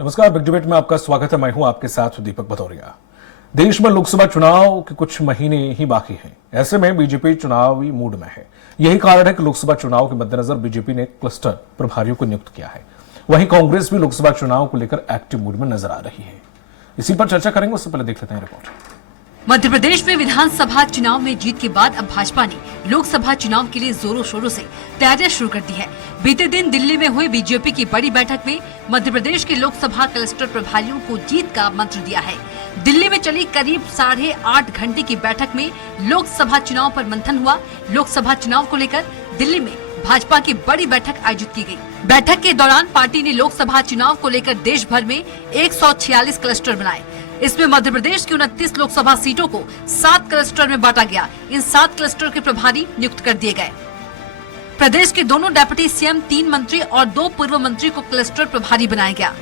नमस्कार, big debate में आपका स्वागत है। मैं हूं आपके साथ दीपक भदौरिया। देश में लोकसभा चुनाव के कुछ महीने ही बाकी हैं। ऐसे में बीजेपी चुनावी मूड में है। यही कारण है कि लोकसभा चुनाव के मद्देनजर बीजेपी ने क्लस्टर प्रभारियों को नियुक्त किया है। वहीं कांग्रेस भी लोकसभा चुनाव को लेकर एक्टिव मूड में नजर आ रही है। इसी पर चर्चा करेंगे, उससे पहले देख लेते हैं रिपोर्ट। मध्य प्रदेश में विधानसभा चुनाव में जीत के बाद अब भाजपा ने लोकसभा चुनाव के लिए जोरों शोरों से तैयारियां शुरू कर दी है। बीते दिन दिल्ली में हुई बीजेपी की बड़ी बैठक में मध्य प्रदेश के लोकसभा क्लस्टर प्रभारियों को जीत का मंत्र दिया है। दिल्ली में चली करीब 8.5 घंटे की बैठक में लोकसभा चुनाव पर मंथन हुआ। लोकसभा चुनाव को लेकर दिल्ली में भाजपा की बड़ी बैठक आयोजित की गई। बैठक के दौरान पार्टी ने लोकसभा चुनाव को लेकर देश भर में 146 क्लस्टर बनाए। इसमें मध्य प्रदेश की 29 लोकसभा सीटों को 7 क्लस्टर में बांटा गया। इन 7 क्लस्टर के प्रभारी नियुक्त कर दिए गए। प्रदेश के दोनों डेप्यूटी सीएम, 3 मंत्री और 2 पूर्व मंत्री को क्लस्टर प्रभारी बनाया गया।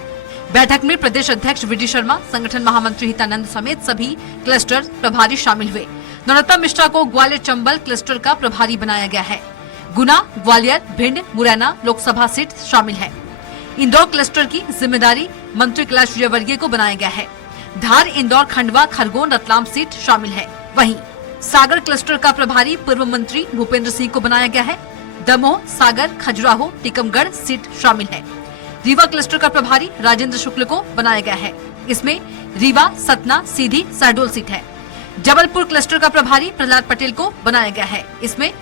बैठक में प्रदेश अध्यक्ष वी.डी. शर्मा, संगठन महामंत्री हितानंद समेत सभी क्लस्टर प्रभारी शामिल हुए। नरोत्तम मिश्रा को ग्वालियर चंबल क्लस्टर का प्रभारी बनाया गया है। गुना, ग्वालियर, भिंड, मुरैना लोकसभा सीट शामिल है। इंदौर क्लस्टर की जिम्मेदारी मंत्री कैलाश विजयवर्गीय को बनाया गया है। धार, इंदौर, खंडवा, खरगोन, रतलाम सीट शामिल है। वहीं सागर क्लस्टर का प्रभारी पूर्व मंत्री भूपेंद्र सिंह को बनाया गया है। दमोह, सागर, खजुराहो, टीकमगढ़ सीट शामिल है। रीवा क्लस्टर का प्रभारी राजेंद्र शुक्ल को बनाया गया है। इसमें रीवा, सतना, सीधी, शहडोल सीट है। जबलपुर क्लस्टर का प्रभारी प्रहलाद पटेल को बनाया गया है। इसमें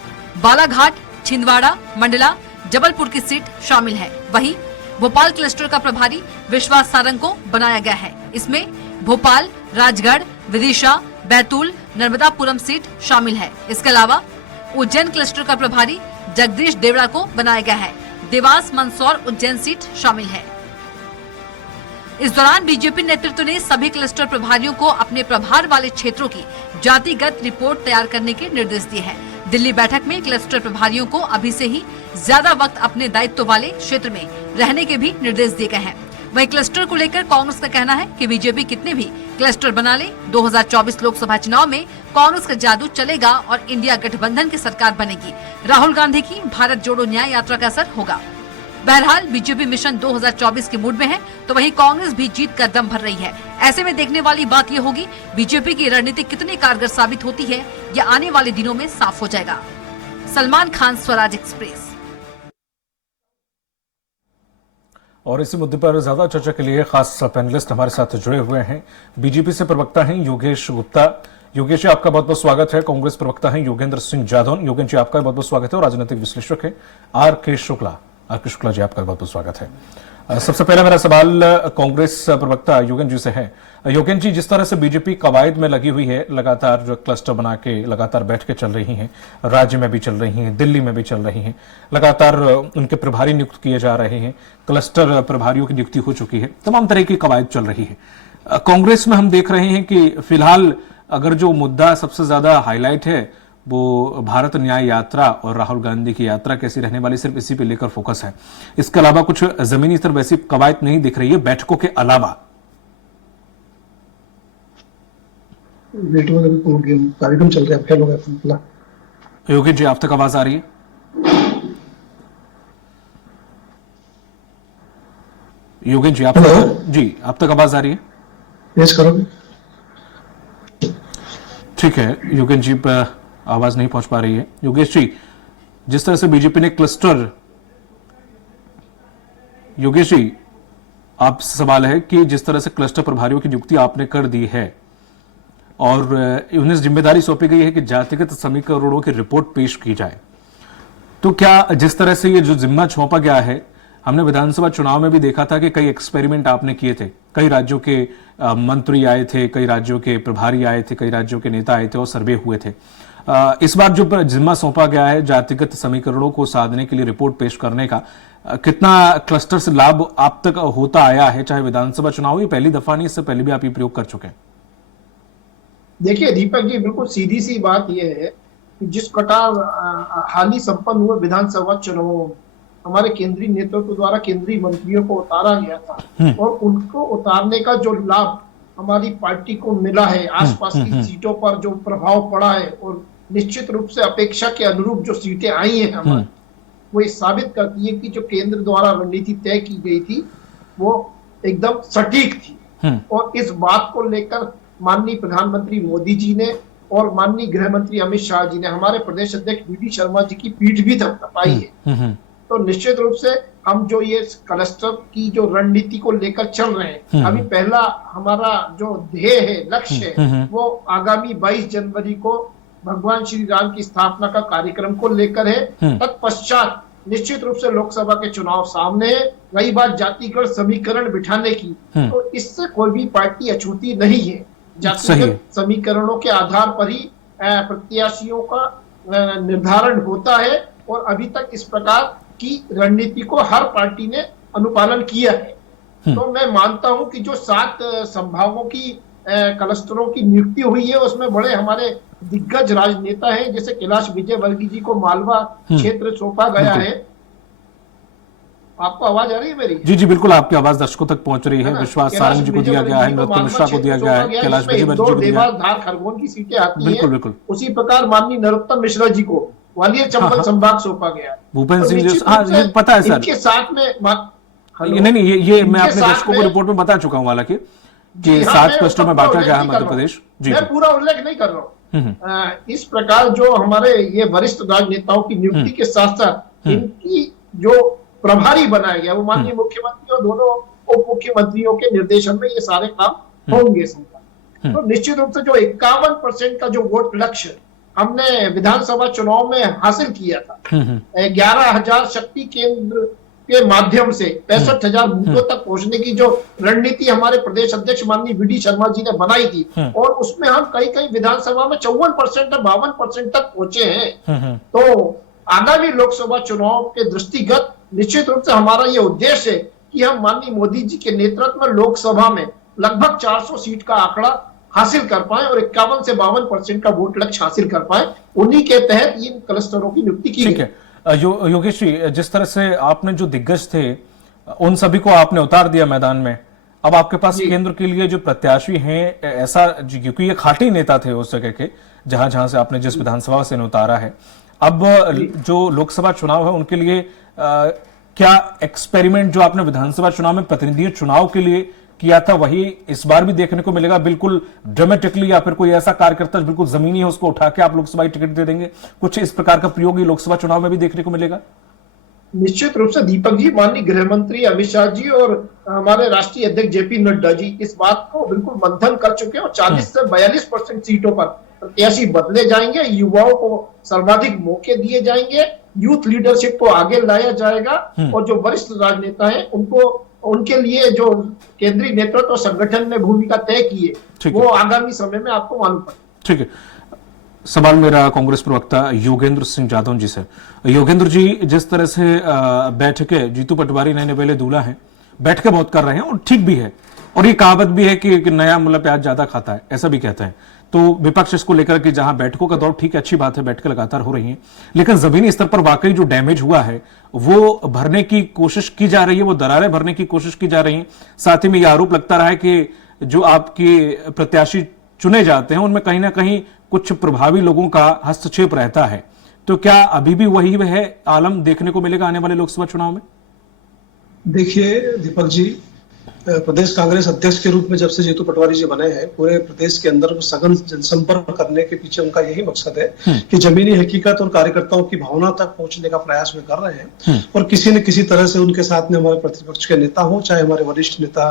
बालाघाट, छिंदवाड़ा, मंडला, जबलपुर की सीट शामिल है। वहीं भोपाल क्लस्टर का प्रभारी विश्वास सारंग को बनाया गया है। इसमें भोपाल, राजगढ़, विदिशा, बैतूल, नर्मदापुरम सीट शामिल है। इसके अलावा उज्जैन क्लस्टर का प्रभारी जगदीश देवड़ा को बनाया गया है। देवास, मंदसौर, उज्जैन सीट शामिल है। इस दौरान बीजेपी नेतृत्व ने सभी क्लस्टर प्रभारियों को अपने प्रभार वाले क्षेत्रों की जातिगत रिपोर्ट तैयार करने के निर्देश दिए हैं। दिल्ली बैठक में क्लस्टर प्रभारियों को अभी से ही ज्यादा वक्त अपने दायित्व वाले क्षेत्र में रहने के भी निर्देश दिए गए हैं। वहीं क्लस्टर को लेकर कांग्रेस का कहना है कि बीजेपी कितने भी क्लस्टर बना ले, 2024 लोकसभा चुनाव में कांग्रेस का जादू चलेगा और इंडिया गठबंधन की सरकार बनेगी। राहुल गांधी की भारत जोड़ो न्याय यात्रा का असर होगा। बहरहाल बीजेपी मिशन 2024 के मूड में है, तो वहीं कांग्रेस भी जीत का दम भर रही है। ऐसे में देखने वाली बात ये होगी बीजेपी की रणनीति कितनी कारगर साबित होती है, यह आने वाले दिनों में साफ हो जाएगा। सलमान खान, स्वराज एक्सप्रेस। और इसी मुद्दे पर ज्यादा चर्चा के लिए खास पैनलिस्ट हमारे साथ जुड़े हुए हैं। बीजेपी से प्रवक्ता हैं योगेश गुप्ता। योगेश जी, आपका बहुत बहुत स्वागत है। कांग्रेस प्रवक्ता हैं योगेंद्र सिंह जाधव। योगेश जी, आपका बहुत बहुत स्वागत है। और राजनीतिक विश्लेषक है आर.के. शुक्ला जी, आपका बहुत बहुत स्वागत है। सबसे पहला मेरा सवाल कांग्रेस प्रवक्ता योगेंद्र जी से है। योगेंद्र जी, जिस तरह से बीजेपी कवायद में लगी हुई है, लगातार जो क्लस्टर बना के लगातार बैठ के चल रही हैं, राज्य में भी चल रही हैं, दिल्ली में भी चल रही हैं, लगातार उनके प्रभारी नियुक्त किए जा रहे हैं, क्लस्टर प्रभारियों की नियुक्ति हो चुकी है, तमाम तरह की कवायद चल रही है। कांग्रेस में हम देख रहे हैं कि फिलहाल अगर जो मुद्दा सबसे ज्यादा हाईलाइट है वो भारत न्याय यात्रा और राहुल गांधी की यात्रा कैसी रहने वाली, सिर्फ इसी पे लेकर फोकस है। इसके अलावा कुछ जमीनी स्तर वैसी कवायद नहीं दिख रही है बैठकों के अलावा। कार्यक्रम चल रहा है। योगेश जी, आप तक आवाज आ रही है? योगेश जी, आप तक आवाज आ रही है? यस, करोगे। ठीक है, योगेश जी पर आवाज नहीं पहुंच पा रही है। योगेश जी, जिस तरह से बीजेपी ने क्लस्टर, योगेश जी आपसे सवाल है कि जिस तरह से क्लस्टर प्रभारियों की नियुक्ति आपने कर दी है और उन्हें जिम्मेदारी सौंपी गई है कि जातिगत समीकरणों की रिपोर्ट पेश की जाए, तो क्या जिस तरह से ये जो जिम्मा सौंपा गया है, हमने विधानसभा चुनाव में भी देखा था कि कई एक्सपेरिमेंट आपने किए थे, कई राज्यों के मंत्री आए थे, कई राज्यों के प्रभारी आए थे, कई राज्यों के नेता आए थे और सर्वे हुए थे। इस बार जो जिम्मा सौंपा गया है जातिगत समीकरणों को साधने के लिए रिपोर्ट पेश करने का, कितना क्लस्टर से लाभ आप तक होता आया है, चाहे विधानसभा चुनाव, ये पहली दफा नहीं, इससे पहले भी आप ये प्रयोग कर चुके हैं? देखिए दीपक जी, बिल्कुल सीधी सी बात यह है कि जिस प्रकार हाल ही संपन्न हुए विधानसभा चुनावों हमारे केंद्रीय नेतृत्व द्वारा केंद्रीय मंत्रियों को उतारा गया था और उनको उतारने का जो लाभ हमारी पार्टी को मिला है, आसपास की सीटों पर जो प्रभाव पड़ा है और निश्चित रूप से अपेक्षा के अनुरूप जो सीटें आई हैं हमारी, वो ये साबित करती है कि जो केंद्र द्वारा रणनीति तय की गई थी वो एकदम सटीक थी। और इस बात को लेकर माननीय प्रधानमंत्री मोदी जी ने और माननीय गृह मंत्री अमित शाह जी ने हमारे प्रदेश अध्यक्ष वी डी शर्मा जी की पीठ भी थपथपाई है। तो निश्चित रूप से हम जो ये क्लस्टर की जो रणनीति को लेकर चल रहे हैं, अभी पहला हमारा जो ध्येय है, लक्ष्य है, वो आगामी 22 जनवरी को भगवान श्री राम की स्थापना का कार्यक्रम को लेकर है। तत्पश्चात निश्चित रूप से लोकसभा के चुनाव सामने है। रही बात जातिगत समीकरण बिठाने की, तो इससे कोई भी पार्टी अछूती नहीं है। जातिगत समीकरणों के आधार पर ही प्रत्याशियों का निर्धारण होता है और अभी तक इस प्रकार की रणनीति को हर पार्टी ने अनुपालन किया है। तो मैं मानता हूं कि जो 7 संभागों की क्लस्टरों की नियुक्ति हुई है, उसमें बड़े हमारे दिग्गज राजनेता हैं, जैसे कैलाश विजयवर्गीय जी को मालवा क्षेत्र सौंपा गया है। आपको आवाज आ रही है मेरी? जी जी बिल्कुल, आपकी आवाज दर्शकों तक पहुंच रही है। विश्वास सारंग जी को दिया गया है, नरोत्तम मिश्रा को दिया गया है, कैलाश विजयवर्गीय को दिया है। धार खरगोन की सीटें आती बिल्कुल हैं। बिल्कुल। उसी प्रकार माननीय नरोत्तम मिश्रा जी को ग्वालियर चंबल संभाग सौंपा गया। भूपेंद्र सिंह जी, हाँ ये पता है सर। इनके साथ में नहीं ये मैं अपने दर्शकों को रिपोर्ट में बता चुका हूँ, हालांकि कि 7 क्लस्टर में बांटा गया है मध्य प्रदेश। जी मैं पूरा उल्लेख नहीं कर रहा हूँ। इस प्रकार जो हमारे ये वरिष्ठ राजनेताओं की नियुक्ति के साथ साथ इनकी जो प्रभारी बनाया गया, वो माननीय मुख्यमंत्री और दोनों उप मुख्यमंत्रियों के निर्देशन में ये सारे काम होंगे। तो निश्चित रूप से जो 51% का जो वोट लक्ष्य हमने विधानसभा चुनाव में हासिल किया था, 11,000 शक्ति केंद्र के माध्यम से 65,000 बूथों तक पहुंचने की जो रणनीति हमारे प्रदेश अध्यक्ष माननीय वी डी शर्मा जी ने बनाई थी, और उसमें हम कई विधानसभा में 54% और 52% तक पहुंचे हैं। तो आगामी लोकसभा चुनाव के दृष्टिगत निश्चित रूप से हमारा ये उद्देश्य है कि हम माननीय मोदी जी के नेतृत्व में लोकसभा में लगभग 400 सीट का आंकड़ा हासिल कर पाए और 51 से 52% का वोट लक्ष्य हासिल कर पाए। उन्हीं के तहत इन क्लस्टरों की नियुक्ति की गई। योगेश जी, जिस तरह से आपने जो दिग्गज थे उन सभी को आपने उतार दिया मैदान में, अब आपके पास केंद्र के लिए जो प्रत्याशी हैं, ऐसा क्योंकि ये खाटी नेता थे उस जगह के, जहां से आपने जिस विधानसभा से उतारा है, अब जो लोकसभा चुनाव है उनके लिए क्या एक्सपेरिमेंट जो आपने विधानसभा चुनाव में प्रतिनिधि चुनाव के लिए किया था वही इस बार भी देखने को मिलेगा, बिल्कुल ड्रामेटिकली, या फिर कोई ऐसा कार्यकर्ता बिल्कुल जमीनी है उसको उठा के आप लोकसभा टिकट दे देंगे? कुछ इस प्रकार का प्रयोग लोकसभा चुनाव में भी देखने को मिलेगा? निश्चित रूप से दीपक जी, माननीय गृह मंत्री अमित शाह जी और हमारे राष्ट्रीय अध्यक्ष जेपी नड्डा जी इस बात को बिल्कुल मंथन कर चुके हैं और 40 से 42% सीटों पर प्रत्याशी बदले जाएंगे। युवाओं को सर्वाधिक मौके दिए जाएंगे, यूथ लीडरशिप को आगे लाया जाएगा और जो वरिष्ठ राजनेता हैं उनके लिए जो केंद्रीय नेतृत्व और संगठन ने भूमिका तय की है वो आगामी समय में आपको मालूम पड़ेगा। ठीक है। सवाल मेरा कांग्रेस प्रवक्ता योगेंद्र सिंह जादौन जी से। योगेंद्र जी, जिस तरह से बैठकें जीतू पटवारी नए नवेले दूल्हा हैं, बैठकें बहुत कर रहे हैं और ठीक भी है, और ये कहावत भी है कि नया मुल्ला प्याज ज्यादा खाता है, ऐसा भी कहते हैं। तो विपक्ष इसको लेकर कि जहां बैठकों का दौर ठीक है, अच्छी बात है, बैठकें लगातार हो रही हैं, लेकिन जमीनी स्तर पर वाकई जो डैमेज हुआ है वो भरने की कोशिश की जा रही है, वो दरारें भरने की कोशिश की जा रही है। साथ ही में यह आरोप लगता रहा है कि जो आपके प्रत्याशी चुने जाते हैं उनमें कहीं ना कहीं कुछ प्रभावी लोगों का हस्तक्षेप रहता है। तो क्या अभी भी वही है आलम देखने को मिलेगा आने वाले लोकसभा चुनाव में? देखिए दीपक जी, प्रदेश कांग्रेस अध्यक्ष के रूप में जब से जीतू पटवारी जी बने हैं, पूरे प्रदेश के अंदर सघन जनसंपर्क करने के पीछे उनका यही मकसद है कि जमीनी हकीकत और कार्यकर्ताओं की भावना तक पहुंचने का प्रयास में कर रहे हैं। और किसी न किसी तरह से उनके साथ में हमारे प्रतिपक्ष के नेता हो, चाहे हमारे वरिष्ठ नेता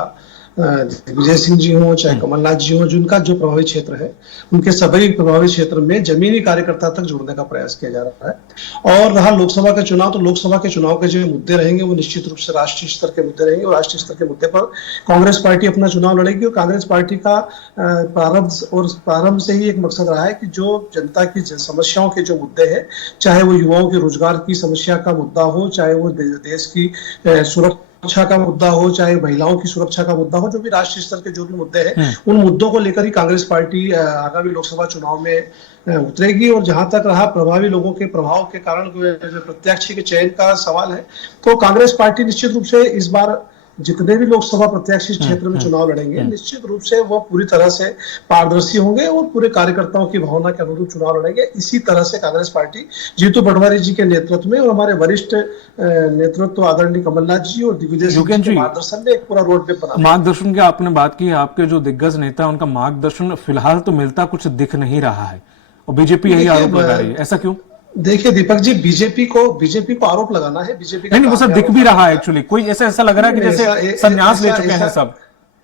विजय सिंह जी हो, चाहे कमलनाथ जी हो, जिनका जो प्रभावी क्षेत्र है, उनके सभी प्रभावी क्षेत्र में जमीनी कार्यकर्ता तक जुड़ने का प्रयास किया जा रहा है। और रहा लोकसभा का चुनाव, तो लोकसभा के चुनाव के जो मुद्दे रहेंगे वो निश्चित रूप से राष्ट्रीय स्तर के मुद्दे रहेंगे और राष्ट्रीय स्तर के मुद्दे पर कांग्रेस पार्टी अपना चुनाव लड़ेगी। और कांग्रेस पार्टी का प्रारंभ से ही एक मकसद रहा है कि जो जनता की समस्याओं के जो मुद्दे हैं, चाहे वो युवाओं के रोजगार की समस्या का मुद्दा हो, चाहे वो देश की सुरक्षा का मुद्दा हो, चाहे महिलाओं की सुरक्षा का मुद्दा हो, जो भी राष्ट्रीय स्तर के जो भी मुद्दे हैं, उन मुद्दों को लेकर ही कांग्रेस पार्टी आगामी लोकसभा चुनाव में उतरेगी। और जहां तक रहा प्रभावी लोगों के प्रभाव के कारण प्रत्याशी के चयन का सवाल है, तो कांग्रेस पार्टी निश्चित रूप से इस बार जितने भी लोकसभा प्रत्याशी क्षेत्र में चुनाव लड़ेंगे निश्चित रूप से वो पूरी तरह से पारदर्शी होंगे और पूरे कार्यकर्ताओं की भावना के अनुरूप चुनाव लड़ेंगे। इसी तरह से कांग्रेस पार्टी जीतू पटवारी जी के नेतृत्व में और हमारे वरिष्ठ नेतृत्व आदरणीय कमलनाथ जी और दिग्विजय सिंह योगेंद्र जी जी, के मार्गदर्शन में एक पूरा रोड मैप बना। मार्गदर्शन की आपने बात की, आपके जो दिग्गज नेता उनका मार्गदर्शन फिलहाल तो मिलता कुछ दिख नहीं रहा है और बीजेपी यही आरोप लगा रही है, ऐसा क्यों? देखिए दीपक जी, बीजेपी को आरोप लगाना है, बीजेपी का नहीं, वो सब काम दिख है भी रहा है एक्चुअली, कोई ऐसा लग रहा है कि जैसे संन्यास ले चुके हैं सब,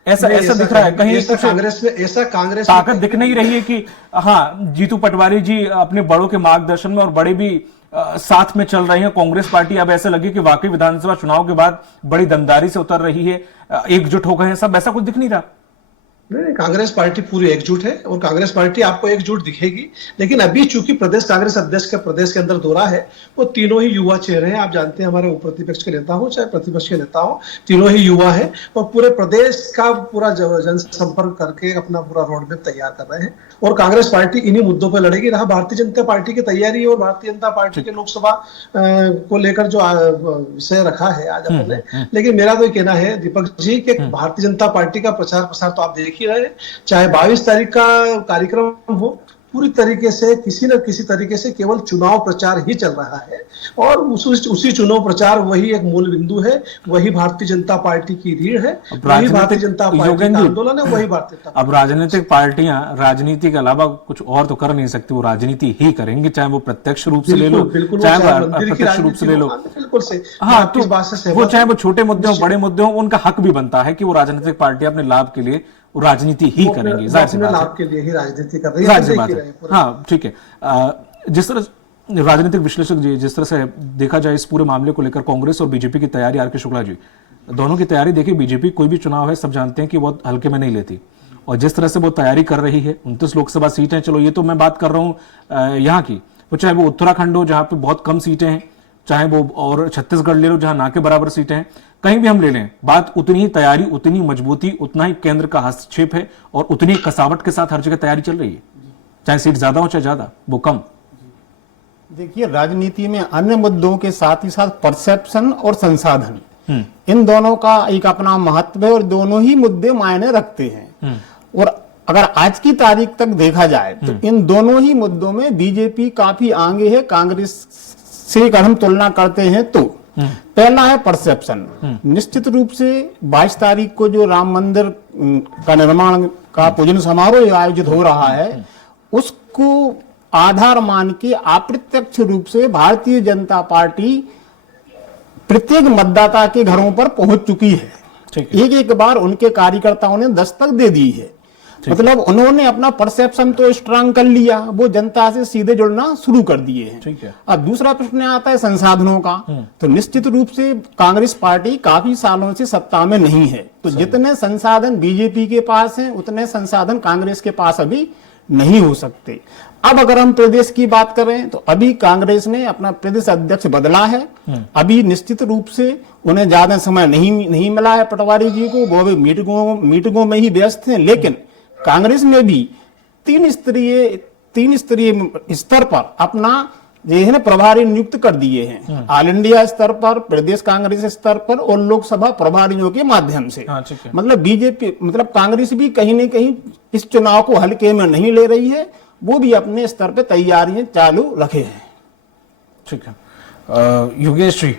ऐसा दिख रहा है कहीं कुछ कांग्रेस ताकत दिख नहीं रही है कि हाँ जीतू पटवारी जी अपने बड़ों के मार्गदर्शन में और बड़े भी साथ में चल रहे हैं। कांग्रेस पार्टी अब ऐसा लगे कि वाकई विधानसभा चुनाव के बाद बड़ी दमदारी से उतर रही है, एकजुट हो गए हैं सब, ऐसा कुछ दिख नहीं रहा। नहीं, कांग्रेस पार्टी पूरी एकजुट है और कांग्रेस पार्टी आपको एकजुट दिखेगी। लेकिन अभी चूंकि प्रदेश कांग्रेस अध्यक्ष का प्रदेश के अंदर दौरा है, वो तीनों ही युवा चेहरे हैं। आप जानते हैं हमारे प्रतिपक्ष के नेता हो चाहे प्रतिपक्ष के नेता हो, तीनों ही युवा है और पूरे प्रदेश का पूरा जनसंपर्क करके अपना पूरा रोड मैप तैयार कर रहे हैं और कांग्रेस पार्टी इन्हीं मुद्दों पर लड़ेगी। रहा भारतीय जनता पार्टी की तैयारी और भारतीय जनता पार्टी के लोकसभा को लेकर जो विषय रखा है आज अपने, लेकिन मेरा तो कहना है दीपक जी कि भारतीय जनता पार्टी का प्रचार प्रसार तो आप देख ही रहे हैं, चाहे 22 तारीख का कार्यक्रम हो, पूरी तरीके से किसी न किसी तरीके से केवल चुनाव प्रचार ही चल रहा है और उसी चुनाव प्रचार वही एक मूल बिंदु है, वही भारतीय जनता पार्टी की रीढ़ है, वही भारतीय जनता पार्टी का आंदोलन है, वही भारतीय जनता। अब राजनीतिक पार्टियां राजनीति के अलावा कुछ और तो कर नहीं सकती, वो राजनीति ही करेंगी, चाहे वो प्रत्यक्ष रूप से ले लो चाहे अप्रत्यक्ष रूप से ले लो। बिल्कुल से हाँ, तो वो चाहे वो छोटे मुद्दे हो बड़े मुद्दे हो, उनका हक भी बनता है कि वो राजनीतिक पार्टी अपने लाभ के लिए राजनीति ही करेंगी, जाहिर सी बात है, लाभ के लिए ही राजनीति कर रही है, जाहिर सी बात है। हाँ ठीक है, जिस तरह राजनीतिक विश्लेषक जी, जिस तरह से देखा जाए इस पूरे मामले को लेकर कांग्रेस और बीजेपी की तैयारी, आर के शुक्ला जी दोनों की तैयारी देखिए, बीजेपी कोई भी चुनाव है सब जानते हैं कि बहुत हल्के में नहीं लेती और जिस तरह से वो तैयारी कर रही है, 29 लोकसभा सीटें, चलो ये तो मैं बात कर रहा हूँ यहाँ की, वो चाहे वो उत्तराखंड हो जहाँ पे बहुत कम सीटें हैं, चाहे वो और छत्तीसगढ़ ले लो जहां ना के बराबर सीटें हैं, कहीं भी हम ले लें, बात उतनी ही तैयारी, उतनी मजबूती, उतना ही केंद्र का हस्तक्षेप है और उतनी कसावट के साथ हर जगह तैयारी चल रही है, चाहे सीट ज्यादा हो चाहे ज्यादा वो कम। देखिए राजनीति में अन्य मुद्दों के साथ ही साथ परसेप्शन और संसाधन, इन दोनों का एक अपना महत्व है और दोनों ही मुद्दे मायने रखते हैं। और अगर आज की तारीख तक देखा जाए तो इन दोनों ही मुद्दों में बीजेपी काफी आगे है कांग्रेस से अगर हम तुलना करते हैं तो। पहला है परसेप्शन, निश्चित रूप से 22 तारीख को जो राम मंदिर का निर्माण का पूजन समारोह आयोजित हो रहा है, उसको आधार मान के अप्रत्यक्ष रूप से भारतीय जनता पार्टी प्रत्येक मतदाता के घरों पर पहुंच चुकी है। एक एक बार उनके कार्यकर्ताओं ने दस्तक दे दी है, मतलब उन्होंने अपना परसेप्शन तो स्ट्रांग कर लिया, वो जनता से सीधे जुड़ना शुरू कर दिए हैं। ठीक है। अब दूसरा प्रश्न आता है संसाधनों का, तो निश्चित रूप से कांग्रेस पार्टी काफी सालों से सत्ता में नहीं है, तो जितने संसाधन बीजेपी के पास हैं उतने संसाधन कांग्रेस के पास अभी नहीं हो सकते। अब अगर हम प्रदेश की बात करें तो अभी कांग्रेस ने अपना प्रदेश अध्यक्ष बदला है, अभी निश्चित रूप से उन्हें ज्यादा समय नहीं मिला है पटवारी जी को, वो भी मीटिंगों में ही व्यस्त हैं। लेकिन कांग्रेस में भी तीन स्तरीय स्तर पर अपना ये है ना प्रभारी नियुक्त कर दिए हैं, ऑल इंडिया स्तर पर, प्रदेश कांग्रेस स्तर पर और लोकसभा प्रभारियों के माध्यम से। मतलब बीजेपी मतलब कांग्रेस भी कहीं न कहीं इस चुनाव को हल्के में नहीं ले रही है, वो भी अपने स्तर पे तैयारियां चालू रखे हैं। ठीक है। योगेश जी,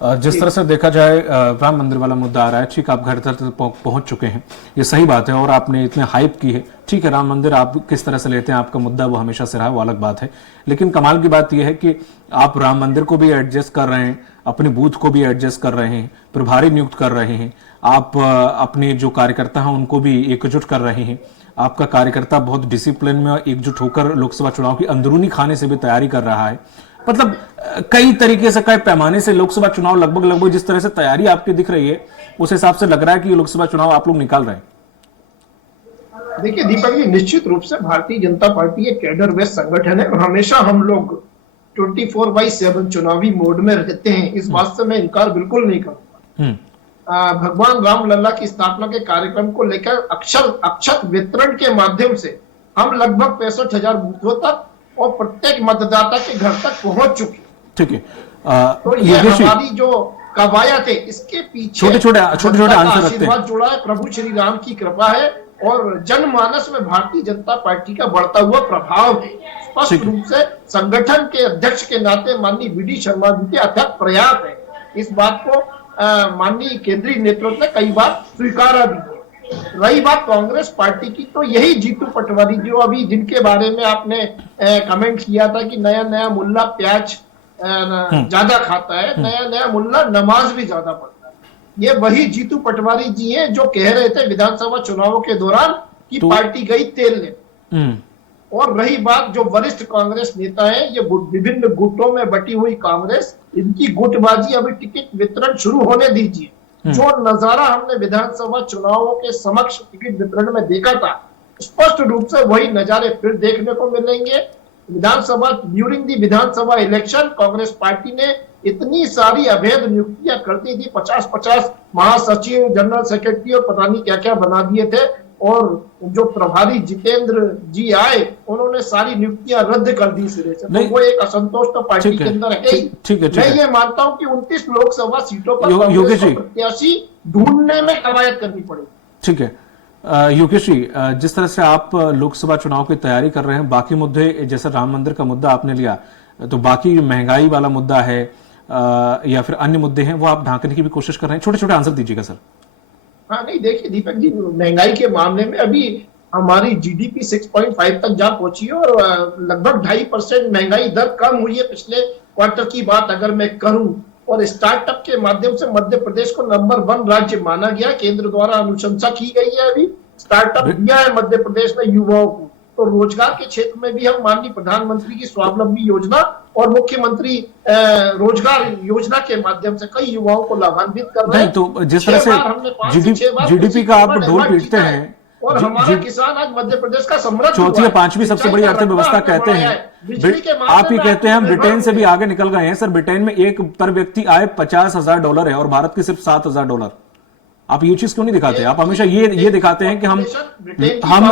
जिस तरह से देखा जाए राम मंदिर वाला मुद्दा आ रहा है, ठीक, आप घर तक पहुंच चुके हैं, ये सही बात है और आपने इतने हाइप की है, ठीक है, राम मंदिर आप किस तरह से लेते हैं आपका मुद्दा वो हमेशा से रहा है, वो अलग बात है। लेकिन कमाल की बात यह है कि आप राम मंदिर को भी एडजस्ट कर रहे हैं, अपने बूथ को भी एडजस्ट कर रहे हैं, प्रभारी नियुक्त कर रहे हैं, आप अपने जो कार्यकर्ता हैं उनको भी एकजुट कर रहे हैं, आपका कार्यकर्ता बहुत डिसिप्लिन में एकजुट होकर लोकसभा चुनाव की अंदरूनी खाने से भी तैयारी कर रहा है। मतलब कई तरीके से, कई पैमाने से लोकसभा चुनाव लगभग जिस तरह से तैयारी आपकी दिख रही है, उस हिसाब से लग रहा है कि ये लोकसभा चुनाव आप लोग निकाल रहे हैं। देखिए दीपक जी, निश्चित रूप से भारतीय जनता पार्टी एक कैडर बेस्ड संगठन है और हमेशा हम लोग 24/7 चुनावी मोड में रहते हैं, इस बात से मैं इनकार बिल्कुल नहीं करूंगा। भगवान राम लल्ला की स्थापना के कार्यक्रम को लेकर अक्षत वितरण के माध्यम से हम लगभग 65,000 बूथों तक और प्रत्येक मतदाता के घर तक पहुंच चुके। ठीक है। तो ये हमारी जो कवायद है, इसके पीछे छोटे-छोटे जनता का आंसर रखते हैं। आशीर्वाद जुड़ा है, प्रभु श्री राम की कृपा है और जनमानस में भारतीय जनता पार्टी का बढ़ता हुआ प्रभाव है। स्पष्ट ठीक है। रूप से संगठन के अध्यक्ष के नाते माननीय वी.डी. शर्मा जी के अथक प्रयास है। इस बात को माननीय केंद्रीय नेतृत्व ने कई बार स्वीकारा भी है। रही बात कांग्रेस पार्टी की, तो यही जीतू पटवारी जो अभी जिनके बारे में आपने कमेंट किया था कि नया नया मुल्ला प्याज ज्यादा खाता है, नया नया मुल्ला नमाज भी ज्यादा पढ़ता है, ये वही जीतू पटवारी जी हैं जो कह रहे थे विधानसभा चुनावों के दौरान कि पार्टी गई तेल ले। और रही बात जो वरिष्ठ कांग्रेस नेता हैं, ये विभिन्न गुटों में बटी हुई कांग्रेस, इनकी गुटबाजी अभी टिकट वितरण शुरू होने दीजिए। जो नजारा हमने विधानसभा चुनावों के समक्ष टिकट वितरण में देखा था, स्पष्ट रूप से वही नजारे फिर देखने को मिलेंगे। Vidhan Sabha during the Vidhan Sabha election Congress party ने इतनी सारी अवैध नियुक्तियां करती थी, 50-50 महासचिव, जनरल सेक्रेटरी और पता नहीं क्या क्या बना दिए थे। और जो प्रभारी जितेंद्र जी आए, उन्होंने सारी नियुक्तियां रद्द कर दी सिरे से। तो वो एक असंतोष तो पार्टी के अंदर है ही। मैं ये मानता हूं कि 29 लोकसभा सीटों पर कांग्रेस को प्रत्याशी ढूंढने में कवायद करनी पड़ेगी। ठीक है योगेश जी, जिस तरह से आप लोकसभा चुनाव की तैयारी कर रहे हैं, बाकी मुद्दे जैसे राम मंदिर का मुद्दा आपने लिया, तो बाकी महंगाई वाला मुद्दा है या फिर अन्य मुद्दे हैं, वो आप ढांकने की भी कोशिश कर रहे हैं? छोटे छोटे आंसर दीजिएगा सर। हाँ नहीं, देखिए दीपक जी, महंगाई के मामले में अभी हमारी जीडीपी 6.5 तक जा पहुंची है और लगभग 2.5% महंगाई दर कम हुई है पिछले क्वार्टर की बात अगर मैं करूं। और स्टार्टअप के माध्यम से मध्य प्रदेश को नंबर 1 राज्य माना गया, केंद्र द्वारा अनुशंसा की गई है। अभी स्टार्टअप दिया है मध्य प्रदेश में युवाओं को। तो रोजगार के क्षेत्र में भी हम माननीय प्रधानमंत्री की स्वावलंबी योजना और मुख्यमंत्री रोजगार योजना के माध्यम से कई युवाओं को लाभान्वित कर रहे हैं। तो जिस तरह से जीडीपी का आप ढोल पीटते हैं और हमारे किसान आज मध्य प्रदेश का समृद्ध, चौथी या पांचवी सबसे बड़ी अर्थव्यवस्था कहते हैं। आप ही कहते हैं हम ब्रिटेन से भी आगे निकल गए हैं। सर, ब्रिटेन में एक पर व्यक्ति आय $50,000 है और भारत की सिर्फ $7,000। आप ये चीज क्यों नहीं दिखाते? आप हमेशा ये दिखाते हैं कि हम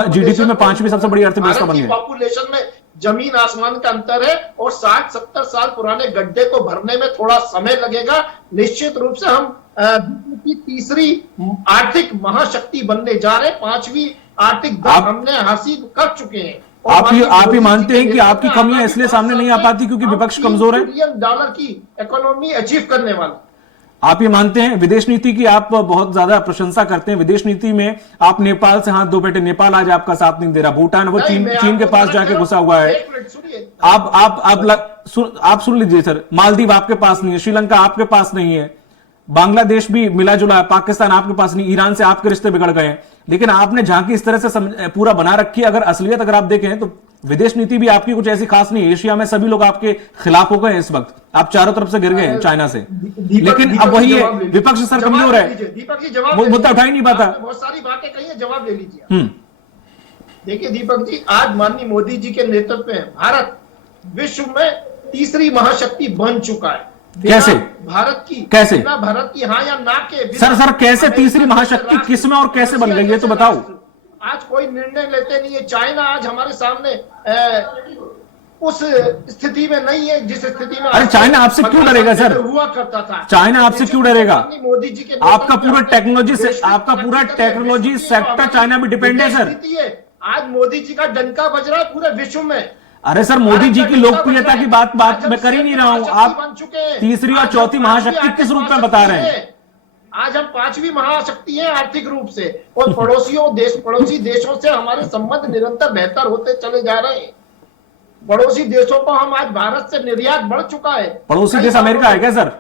जीडीपी में 5वीं सबसे बड़ी अर्थव्यवस्था बन गए। पॉपुलेशन में जमीन आसमान का अंतर है और 60-70 साल पुराने गड्ढे को भरने में थोड़ा समय लगेगा। निश्चित रूप से हम की तीसरी आर्थिक महाशक्ति बनने जा रहे हैं। 5वीं आर्थिक दर हमने हासिल कर चुके हैं। आप ही मानते हैं कि आपकी कमियां इसलिए सामने नहीं आ पाती क्योंकि विपक्ष कमजोर है? $1 की इकोनॉमी अचीव करने वाला। आप ये मानते हैं? विदेश नीति की आप बहुत ज्यादा प्रशंसा करते हैं। विदेश नीति में आप नेपाल से हाथ धो बैठे। नेपाल आज आपका साथ नहीं दे रहा। भूटान वो चीन के पास जाके घुसा हुआ है। आप सुन लीजिए सर, मालदीव आपके पास नहीं है, श्रीलंका आपके पास नहीं है, बांग्लादेश भी मिला जुला है, पाकिस्तान आपके पास नहीं, ईरान से आपके रिश्ते बिगड़ गए हैं। लेकिन आपने झांकी इस तरह से पूरा बना रखी है। अगर असलियत अगर आप देखें तो विदेश नीति भी आपकी कुछ ऐसी खास नहीं है। एशिया में सभी लोग आपके खिलाफ हो गए हैं इस वक्त। आप चारों तरफ से गिर गए हैं चाइना से। लेकिन अब वही है, विपक्ष सर कमजोर है, दीपक जी जवाब वो मुद्दा उठा ही नहीं पाता। बहुत सारी बातें कही है, जवाब ले लीजिए। देखिए दीपक जी, आज माननीय मोदी जी के नेतृत्व में भारत विश्व में तीसरी महाशक्ति बन चुका है। कैसे? भारत की कैसे? बिना भारत की हाँ या ना के सर कैसे तीसरी महाशक्ति किसमें और कैसे बन गई, ये तो बताओ। आज कोई निर्णय लेते नहीं है। चाइना आज हमारे सामने उस स्थिति में नहीं है जिस स्थिति में। अरे चाइना आपसे क्यों डरेगा सर? हुआ करता था। चाइना आपसे क्यों डरेगा? मोदी जी के आपका पूरा टेक्नोलॉजी सेक्टर चाइना भी डिपेंड है सर। आज मोदी जी का डंका बज रहा है पूरे विश्व में। अरे सर, मोदी जी की लोकप्रियता की बात मैं कर ही नहीं रहा हूं। आप तीसरी और चौथी महाशक्ति किस रूप में बता रहे हैं? आज हम 5वीं महाशक्ति हैं आर्थिक रूप से। और पड़ोसी देशों से हमारे संबंध निरंतर बेहतर होते चले जा रहे हैं। पड़ोसी देशों को हम आज भारत से निर्यात बढ़ चुका है। पड़ोसी देश अमेरिका है क्या सर?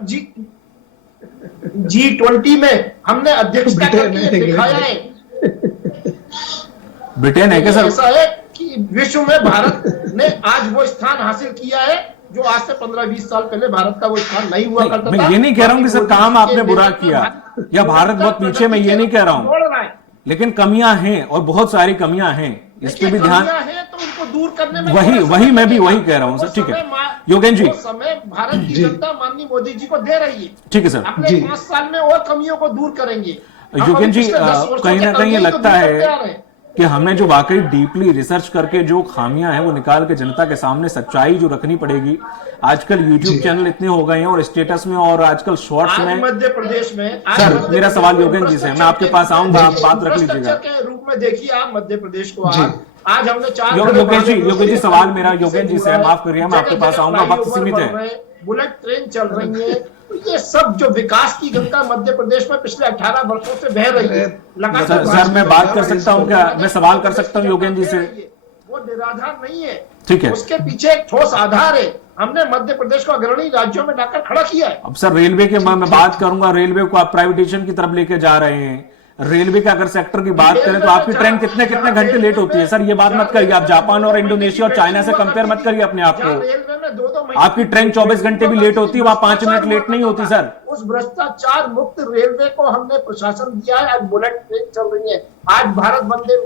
G20 में हमने अध्यक्षता करके दिखाया है। ब्रिटेन है क्या सर? ऐसा है कि विश्व में भारत ने आज वो स्थान हासिल किया है जो आज से 15-20 साल पहले भारत का वो स्थान नहीं हुआ करता था। मैं ये नहीं कह रहा हूं कि सर काम आपने बुरा किया या भारत बहुत पीछे, मैं ये नहीं कह रहा हूं। लेकिन कमियां हैं और बहुत सारी कमियां हैं, इस पे भी ध्यान है तो उनको दूर करने में वही मैं भी वही कह रहा हूं सर। ठीक है योगेश जी, समय भारत की जनता माननीय मोदी जी को दे रही है। ठीक है सर। अगले 5 साल में और कमियों को दूर करेंगे। योगेश जी, कहीं ना कहीं लगता है कि हमें जो वाकई डीपली रिसर्च करके जो खामियां हैं वो निकाल के जनता के सामने सच्चाई जो रखनी पड़ेगी। आजकल यूट्यूब चैनल इतने हो गए हैं और स्टेटस में और आजकल शॉर्ट्स आज में। मध्य प्रदेश में सर, मेरा सवाल योगेंद्र जी से है, मैं आपके पास आऊंगा, आप बात रख लीजिएगा। के रूप में देखिए आप मध्य प्रदेश को आज हमने 4 योगेश जी सवाल मेरा योगेश जी से है, माफ करिए, मैं आपके पास आऊंगा, वक्त सीमित है। बुलेट ट्रेन चल रही है, तो ये सब जो विकास की गंगा मध्य प्रदेश में पिछले 18 वर्षों से बह रही है लगातार। सर मैं बात कर सकता हूँ क्या, मैं सवाल कर सकता हूँ योगेश जी से? वो निराधार नहीं है, ठीक है, उसके पीछे एक ठोस आधार है। हमने मध्य प्रदेश को अग्रणी राज्यों में लाकर खड़ा किया है। अब सर रेलवे के मैं बात करूंगा, रेलवे को आप प्राइवेटाइजेशन की तरफ लेके जा रहे हैं। रेलवे के अगर सेक्टर की बात करें तो आपकी ट्रेन कितने कितने घंटे लेट होती है। सर ये बात मत करिए, आप जापान और इंडोनेशिया और चाइना से कंपेयर मत करिए अपने आप को। रेलवे में 2-2 महीने आपकी ट्रेन 24 घंटे भी लेट होती है, वहां 5 मिनट लेट नहीं होती सर। उस भ्रष्टाचार मुक्त रेलवे को हमने प्रशासन दिया है। आज बुलेट ट्रेन चल रही है, आज भारत वंदे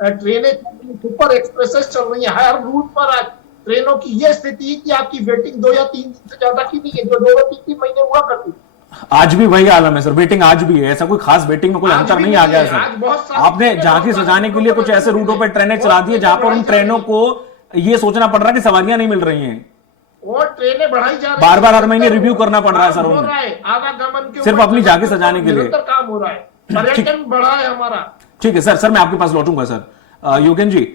ट्रेनें चल रही, सुपर एक्सप्रेसेस चल रही है। हर रूट पर आज ट्रेनों की यह स्थिति है कि आपकी वेटिंग 2 या 3 दिन से ज्यादा की नहीं है, जो 2-3 महीने हुआ करती। आज भी वही आलम है सर, वेटिंग आज भी है, ऐसा कोई खास वेटिंग में कोई अंतर नहीं आ गया सर। आपने झांकी सजाने के लिए कुछ ऐसे रूटों पर ट्रेनें चला दी है जहां पर उन ट्रेनों को ये सोचना पड़ रहा है कि सवारियां नहीं मिल रही हैं, और ट्रेनें बढ़ाई जा रही, बार बार हर महीने रिव्यू करना पड़ रहा है सर हो उन्हें, रहा है आवागमन के सिर्फ अपनी झांकी सजाने के लिए काम हो रहा है, पर्यटन बढ़ा है हमारा। ठीक है सर, मैं आपके पास लौटूंगा सर। योगेन जी,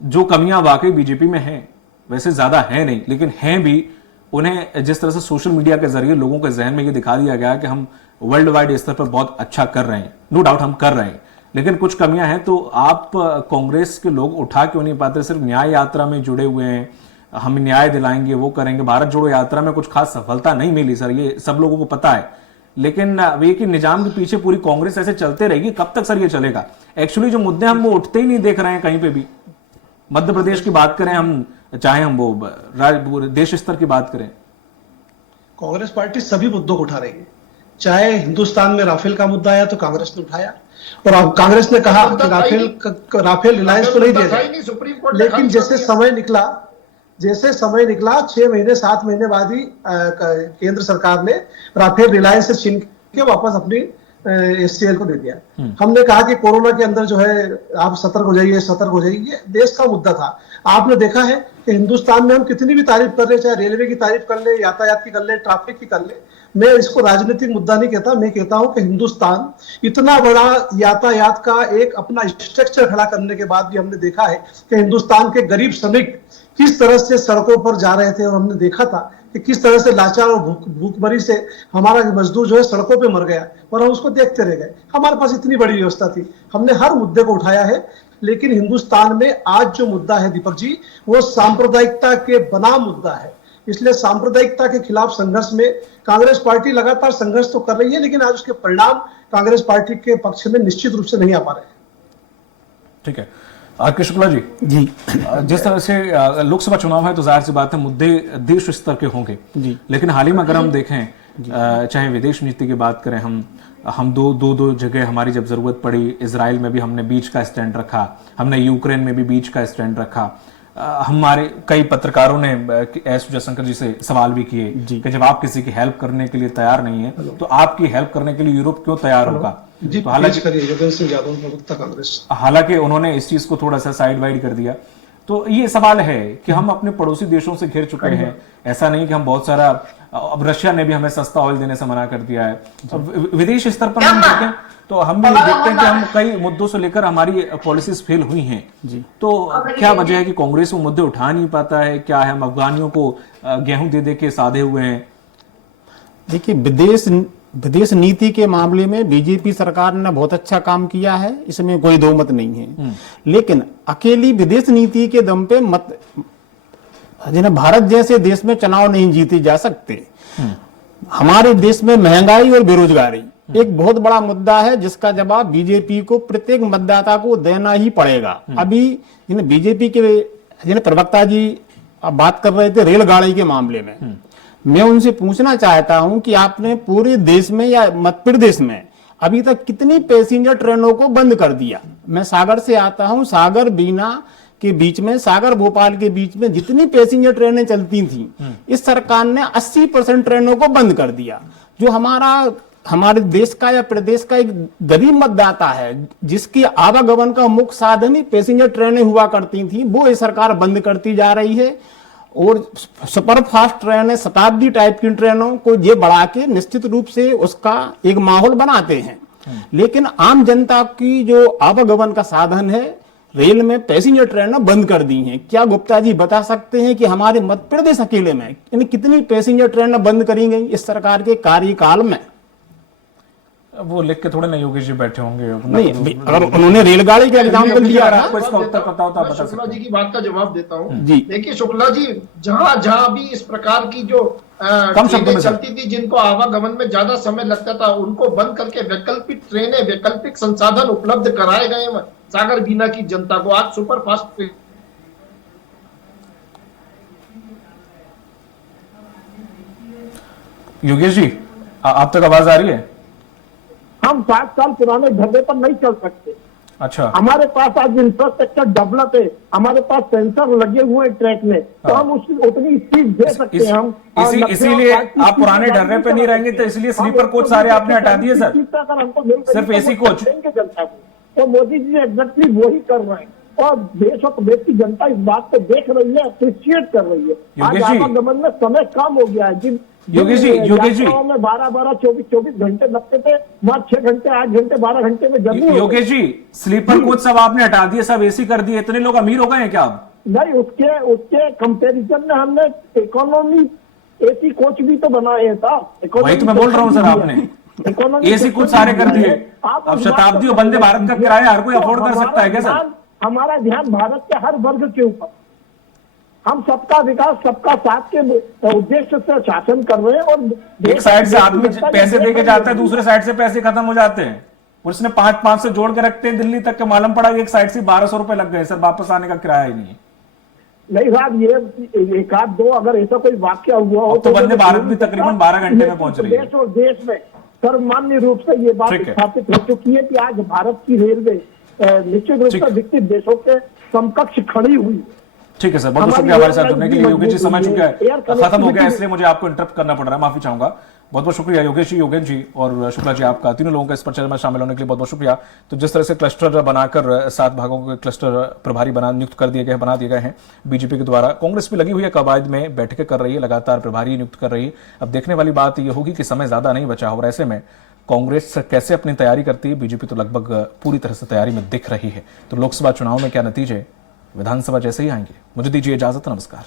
जो कमियां वाकई बीजेपी में हैं, वैसे ज्यादा है नहीं लेकिन हैं भी, उन्हें जिस तरह से सोशल मीडिया के जरिए लोगों के जहन में ये दिखा दिया गया कि हम वर्ल्ड वाइड स्तर पर बहुत अच्छा कर रहे हैं, नो डाउट हम कर रहे हैं, लेकिन कुछ कमियां हैं। तो आप कांग्रेस के लोग उठा क्यों नहीं पाते? सिर्फ न्याय यात्रा में जुड़े हुए हैं, हम न्याय दिलाएंगे, वो करेंगे। भारत जोड़ो यात्रा में कुछ खास सफलता नहीं मिली सर, ये सब लोगों को पता है, लेकिन वे कि निजाम के पीछे पूरी कांग्रेस ऐसे चलते रहेगी, कब तक सर ये चलेगा? एक्चुअली जो मुद्दे हम वो उठते ही नहीं देख रहे हैं कहीं पे भी। मध्य प्रदेश की बात करें हम, चाहे हम वो देश स्तर की बात करें, कांग्रेस पार्टी सभी मुद्दों को उठा रही है। चाहे हिंदुस्तान में राफेल का मुद्दा आया तो कांग्रेस ने उठाया, और अब कांग्रेस ने कहा कि राफेल रिलायंस को नहीं दे रहे, लेकिन जैसे समय निकला 6 महीने 7 महीने बाद ही केंद्र सरकार ने राफेल रिलायंस से छीन के वापस अपनी एससीएल को दे दिया। हमने कहा कि कोरोना के अंदर जो है आप सतर्क हो जाइए, ये देश का मुद्दा था। आपने देखा है कि हिंदुस्तान में हम कितनी भी तारीफ कर ले, चाहे रेलवे की तारीफ कर ले, यातायात की कर ले, ट्रैफिक की कर ले, मैं इसको राजनीतिक मुद्दा नहीं कहता, मैं कहता हूं कि हिंदुस्तान इतना बड़ा यातायात का एक अपना स्ट्रक्चर खड़ा करने के बाद भी हमने देखा है कि हिंदुस्तान के गरीब श्रमिक किस तरह से सड़कों पर जा रहे थे, और हमने देखा था कि किस तरह से लाचार और भूखमरी से हमारा मजदूर जो है सड़कों पे मर गया, और हम उसको देखते रह गए। हमारे पास इतनी बड़ी व्यवस्था थी, हमने हर मुद्दे को उठाया है, लेकिन हिंदुस्तान में आज जो मुद्दा है दीपक जी, वो सांप्रदायिकता के बनाम मुद्दा है। इसलिए सांप्रदायिकता के खिलाफ संघर्ष में कांग्रेस पार्टी लगातार संघर्ष तो कर रही है, लेकिन आज उसके परिणाम कांग्रेस पार्टी के पक्ष में निश्चित रूप से नहीं आ पा रहे। ठीक है, आर.के. शुक्ला जी, जिस तरह से लोकसभा चुनाव है तो जाहिर सी बात है मुद्दे देश स्तर के होंगे जी, लेकिन हाल ही में अगर हम देखें, चाहे विदेश नीति की बात करें, हम दो जगह हमारी जब जरूरत पड़ी, इजराइल में भी हमने बीच का स्टैंड रखा, हमने यूक्रेन में भी बीच का स्टैंड रखा। हमारे कई पत्रकारों ने एस जयशंकर जी से सवाल भी किए कि जब आप किसी की हेल्प करने के लिए तैयार नहीं है तो आपकी हेल्प करने के लिए यूरोप क्यों तैयार होगा? जी, तो हालांकि हालांकि उन्होंने इस चीज को थोड़ा सा साइड वाइड कर दिया। तो ये सवाल है कि हम अपने पड़ोसी देशों से घिर चुके हैं, ऐसा नहीं कि हम बहुत सारा, अब रशिया ने भी हमें सस्ता ऑयल देने से मना कर दिया है। विदेश स्तर पर हम देखें तो हम भी देखते हैं कि हम कई मुद्दों से लेकर हमारी पॉलिसीज फेल हुई हैं जी। तो क्या वजह है कि कांग्रेस वो मुद्दे उठा नहीं पाता है? क्या है, हम अफगानियों को गेहूं दे के साधे हुए हैं? देखिए, विदेश नीति के मामले में बीजेपी सरकार ने बहुत अच्छा काम किया है, इसमें कोई दो मत नहीं है, लेकिन अकेली विदेश नीति के दम पे भारत जैसे देश में चुनाव नहीं जीते जा सकते। हमारे देश में महंगाई और बेरोजगारी एक बहुत बड़ा मुद्दा है, जिसका जवाब बीजेपी को प्रत्येक मतदाता को देना ही पड़ेगा। अभी बीजेपी के प्रवक्ता जी बात कर रहे थे रेलगाड़ी के मामले में, मैं उनसे पूछना चाहता हूं कि आपने पूरे देश में या मध्य प्रदेश में अभी तक कितनी पैसेंजर ट्रेनों को बंद कर दिया? मैं सागर से आता हूं, सागर बीना के बीच में, सागर भोपाल के बीच में जितनी पैसेंजर ट्रेनें चलती थी, इस सरकार ने 80% ट्रेनों को बंद कर दिया। जो हमारा हमारे देश का या प्रदेश का एक गरीब मतदाता है जिसकी आवागमन का मुख्य साधन ही पैसेंजर ट्रेनें हुआ करती थी, वो ये सरकार बंद करती जा रही है और सुपर फास्ट ट्रेनें, शताब्दी टाइप की ट्रेनों को ये बढ़ा के निश्चित रूप से उसका एक माहौल बनाते हैं। लेकिन आम जनता की जो आवागमन का साधन है, रेल में पैसेंजर ट्रेनें बंद कर दी हैं। क्या गुप्ता जी बता सकते हैं कि हमारे मध्य प्रदेश अकेले में कितनी पैसेंजर ट्रेनें बंद करी गई इस सरकार के कार्यकाल में? वो लिख के थोड़े ना योगेश जी बैठे होंगे। नहीं, अगर उन्होंने रेलगाड़ी का एग्जाम्पल दिया था। आपको इसका उत्तर पता होता मैं बता शुक्ला सकते जी की बात का जवाब देता हूँ जी। देखिए शुक्ला जी, जहां जहां भी इस प्रकार की जो कम शब्दों ट्रेनें में सर। चलती थी जिनको आवागमन में ज्यादा समय लगता था, उनको बंद करके वैकल्पिक ट्रेनें, वैकल्पिक संसाधन उपलब्ध कराए गए हैं सागर बीना की जनता को। आज super fast train Yogesh ji, आप तक आवाज आ रही है? हम 60 साल पुराने ढर्रे पर नहीं चल सकते। अच्छा, हमारे पास आज इंफ्रास्ट्रक्चर डेवलप है, हमारे पास सेंसर लगे हुए हैं ट्रैक में, तो हम उसकी उतनी स्पीड दे सकते हैं। हम इसीलिए आप पुराने ढर्रे पे नहीं रहेंगे, तो इसलिए स्लीपर कोच सारे आपने हटा दिए सर, अगर हमको मिल गई सिर्फ तो एसी वो कोच। देंगे जनता को। तो मोदी जी एग्जैक्टली वही कर रहे हैं और देश और प्रदेश की जनता इस बात को देख रही है, अप्रिशिएट कर रही है। आज योगेश जी। आवागमन में समय कम हो गया है। योगेश जी, योगेश जी। यात्राओं में 12-12, 24-24 घंटे लगते थे, वहां 6 घंटे, 8 घंटे, 12 घंटे में जर्नी होती। योगेश जी, स्लीपर कोच सब आपने हटा दिए, सब एसी कर दिए, इतने लोग अमीर हो गए हैं क्या अब? नहीं, उसके कंपैरिजन में हमने इकोनॉमी एसी कोच भी तो बनाए हैं साहब। वही तो मैं बोल रहा हूँ सर, आपने एसी कोच सारे कर दिए। अब शताब्दी और वंदे भारत का किराया हर कोई अफोर्ड कर सकता है क्या सर? हमारा ध्यान भारत के हर वर्ग के ऊपर, हम सबका विकास, सबका साथ के उद्देश्य से शासन कर रहे हैं। और एक साइड से आदमी पैसे देके जाता है, दूसरे साइड से पैसे खत्म हो जाते हैं। उसने 5-5 से जोड़ के रखते हैं, दिल्ली तक के मालूम पड़ा एक साइड से 1200 रुपए लग गए सर, वापस आने का किराया ही नहीं है। नहीं साहब, ये एक आध दो अगर ऐसा कोई वाक्य हुआ हो तो वंदे भारत भी तकरीबन 12 घंटे में पहुंच रही है। देश और देश में सर्वमान्य रूप से ये बात ठीक है। स्थापित हो चुकी है कि आज भारत की रेलवे निश्चित रूप से विकसित देशों के समकक्ष खड़ी हुई है। ठीक है सर, बहुत बहुत हमारी शुक्रिया हमारे साथ एयरलाइन जुड़ने के भी लिए। योगेश जी, मजबूत समय हुई चुका है। है, एयर खत्म हो गया, कनेक्टिविटी इसलिए मुझे आपको इंटरप्ट करना पड़ रहा है, माफी चाहूंगा। बहुत बहुत शुक्रिया योगेश जी, योगेश जी और शुक्ला जी, आपका तीनों लोगों का इस चर्चा में शामिल होने के लिए बहुत बहुत शुक्रिया। तो जिस तरह से क्लस्टर बनाकर 7 भागों के क्लस्टर प्रभारी नियुक्त कर दिए गए, बना दिए गए हैं बीजेपी के द्वारा, कांग्रेस भी लगी हुई है, कवायद में बैठकें कर रही है, लगातार प्रभारी नियुक्त कर रही है। अब देखने वाली बात यह होगी कि समय ज्यादा नहीं बचा और ऐसे में कांग्रेस कैसे अपनी तैयारी करती है। बीजेपी तो लगभग पूरी तरह से तैयारी में दिख रही है। तो लोकसभा चुनाव में क्या नतीजे, विधानसभा जैसे ही आएंगे। मुझे दीजिए इजाजत, नमस्कार।